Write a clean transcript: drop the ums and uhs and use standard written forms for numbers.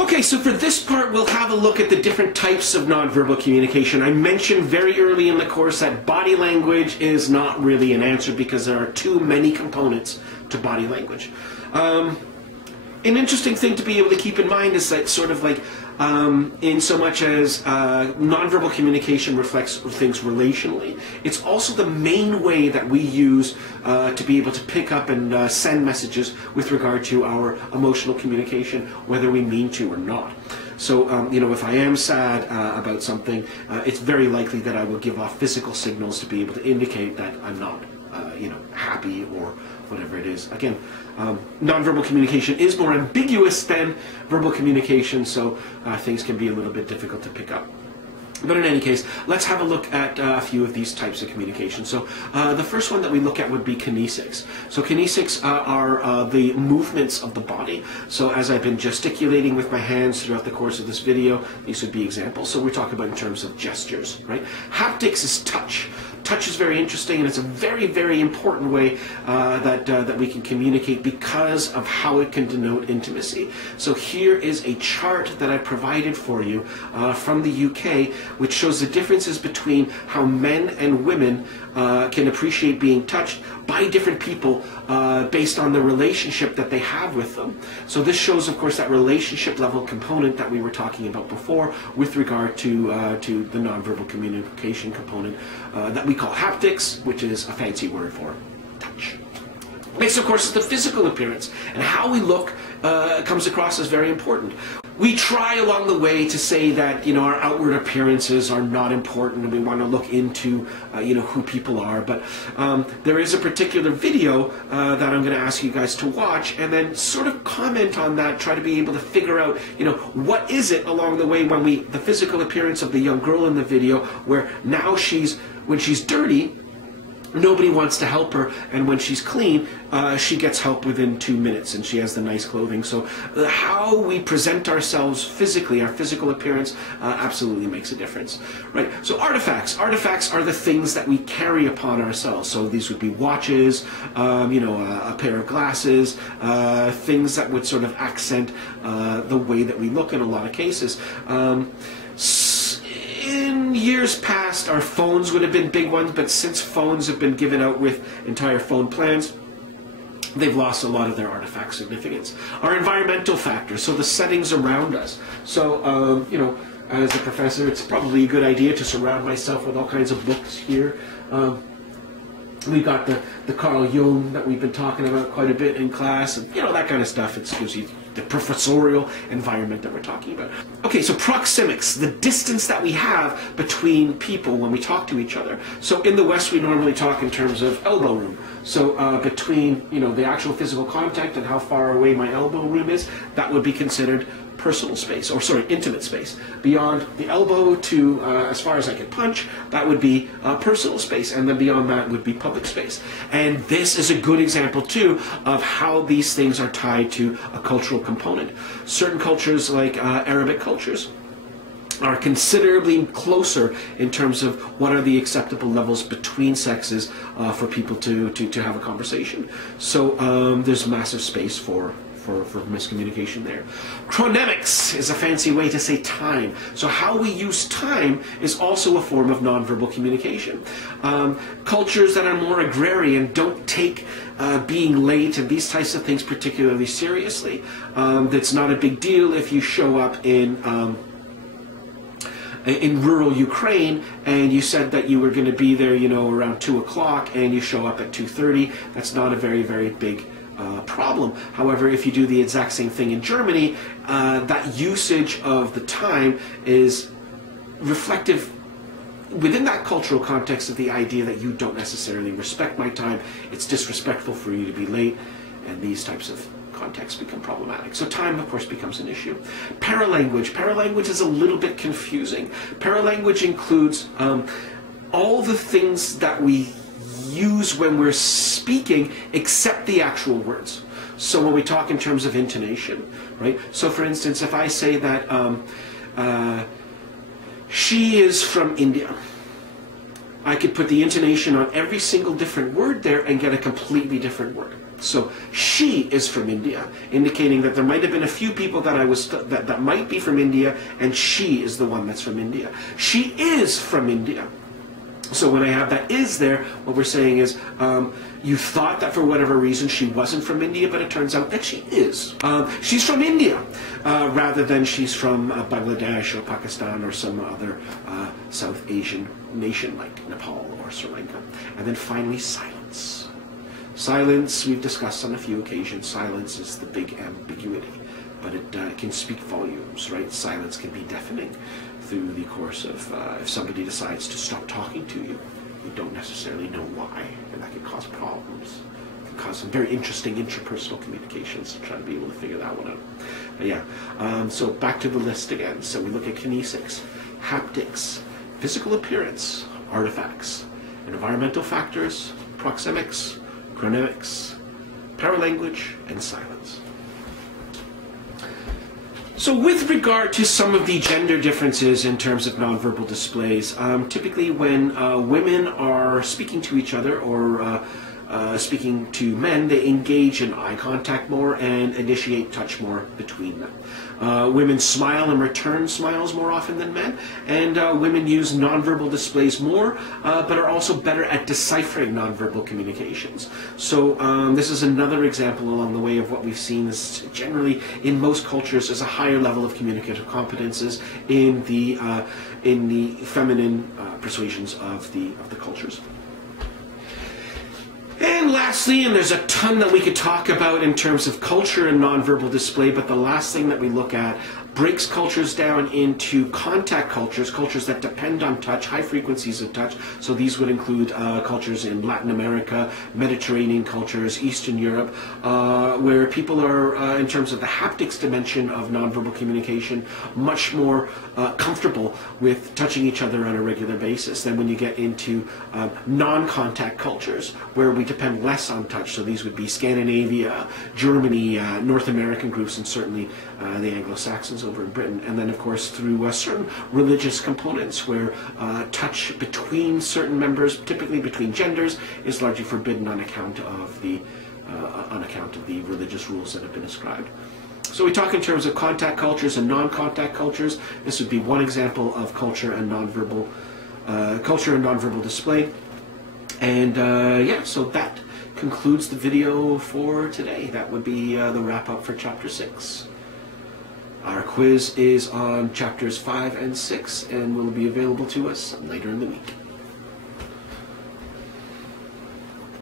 Okay, so for this part, we'll have a look at the different types of nonverbal communication. I mentioned very early in the course that body language is not really an answer because there are too many components to body language. An interesting thing to be able to keep in mind is that sort of like in so much as nonverbal communication reflects things relationally, it's also the main way that we use to be able to pick up and send messages with regard to our emotional communication, whether we mean to or not. So, you know, if I am sad about something, it's very likely that I will give off physical signals to be able to indicate that I'm not, you know, happy or whatever it is. Again, nonverbal communication is more ambiguous than verbal communication, so things can be a little bit difficult to pick up. But in any case, let's have a look at a few of these types of communication. So the first one that we look at would be kinesics. So kinesics are the movements of the body. So as I've been gesticulating with my hands throughout the course of this video, these would be examples. So we're talking about in terms of gestures, right? Haptics is touch. Touch is very interesting, and it's a very, very important way that we can communicate because of how it can denote intimacy. So here is a chart that I provided for you from the UK, which shows the differences between how men and women can appreciate being touched by different people based on the relationship that they have with them. So this shows, of course, that relationship level component that we were talking about before with regard to the nonverbal communication component that we call haptics, which is a fancy word for touch. Next, of course, is the physical appearance, and how we look comes across as very important. We try along the way to say that, you know, our outward appearances are not important and we want to look into, you know, who people are. But there is a particular video that I'm going to ask you guys to watch and then sort of comment on that, try to be able to figure out, you know, what is it along the way when the physical appearance of the young girl in the video where now when she's dirty, nobody wants to help her, and when she's clean, she gets help within 2 minutes, and she has the nice clothing. So how we present ourselves physically, our physical appearance, absolutely makes a difference, right? So artifacts are the things that we carry upon ourselves. So these would be watches, you know, a pair of glasses, things that would sort of accent the way that we look in a lot of cases. In years past, our phones would have been big ones, but since phones have been given out with entire phone plans, they've lost a lot of their artifact significance. Our environmental factors, so the settings around us. So, you know, as a professor, it's probably a good idea to surround myself with all kinds of books here. We've got the Carl Jung that we've been talking about quite a bit in class, and you know, that kind of stuff. It gives you the professorial environment that we're talking about. Okay, so proxemics, the distance that we have between people when we talk to each other. So in the West, we normally talk in terms of elbow room. So between, you know, the actual physical contact and how far away my elbow room is, that would be considered personal space, or sorry, intimate space. Beyond the elbow to as far as I can punch, that would be personal space, and then beyond that would be public space. And this is a good example too of how these things are tied to a cultural component. Certain cultures, like Arabic cultures, are considerably closer in terms of what are the acceptable levels between sexes for people to have a conversation. So there's massive space for miscommunication there. Chronemics is a fancy way to say time. So how we use time is also a form of nonverbal communication. Cultures that are more agrarian don't take being late and these types of things particularly seriously. That's not a big deal if you show up in rural Ukraine and you said that you were going to be there, you know, around 2 o'clock and you show up at 2:30. That's not a very, very big problem. However, if you do the exact same thing in Germany, that usage of the time is reflective within that cultural context of the idea that you don't necessarily respect my time. It's disrespectful for you to be late, and these types of contexts become problematic. So time, of course, becomes an issue. Paralanguage. Paralanguage is a little bit confusing. Paralanguage includes all the things that we use when we're speaking except the actual words. So when we talk in terms of intonation, right? So for instance, if I say that she is from India, I could put the intonation on every single different word there and get a completely different word. So she is from India, indicating that there might have been a few people that might be from India, and she is the one that's from India. She is from India. So when I have that is there, what we're saying is you thought that for whatever reason she wasn't from India, but it turns out that she is. She's from India rather than she's from Bangladesh or Pakistan or some other South Asian nation like Nepal or Sri Lanka. And then finally, silence. Silence, we've discussed on a few occasions. Silence is the big ambiguity, but it can speak volumes, right? Silence can be deafening through the course of if somebody decides to stop talking to you, you don't necessarily know why, and that can cause problems. It can cause some very interesting interpersonal communications. Try to be able to figure that one out. But yeah, so back to the list again. So we look at kinesics, haptics, physical appearance, artifacts, environmental factors, proxemics, chronemics, paralanguage, and silence. So with regard to some of the gender differences in terms of nonverbal displays, typically when women are speaking to each other or speaking to men, they engage in eye contact more and initiate touch more between them. Women smile and return smiles more often than men, and women use nonverbal displays more, but are also better at deciphering nonverbal communications. So this is another example along the way of what we've seen is generally in most cultures is a higher level of communicative competences in the feminine persuasions of the cultures. And lastly, and there's a ton that we could talk about in terms of culture and nonverbal display, but the last thing that we look at breaks cultures down into contact cultures, cultures that depend on touch, high frequencies of touch. So these would include cultures in Latin America, Mediterranean cultures, Eastern Europe, where people are, in terms of the haptics dimension of nonverbal communication, much more comfortable with touching each other on a regular basis than when you get into non-contact cultures, where we depend less on touch. So these would be Scandinavia, Germany, North American groups, and certainly the Anglo-Saxons over in Britain. And then, of course, through certain religious components where touch between certain members, typically between genders, is largely forbidden on account of the religious rules that have been ascribed. So we talk in terms of contact cultures and non-contact cultures. This would be one example of culture and nonverbal display. And yeah, so that concludes the video for today. That would be the wrap-up for Chapter 6. Our quiz is on Chapters 5 and 6 and will be available to us later in the week.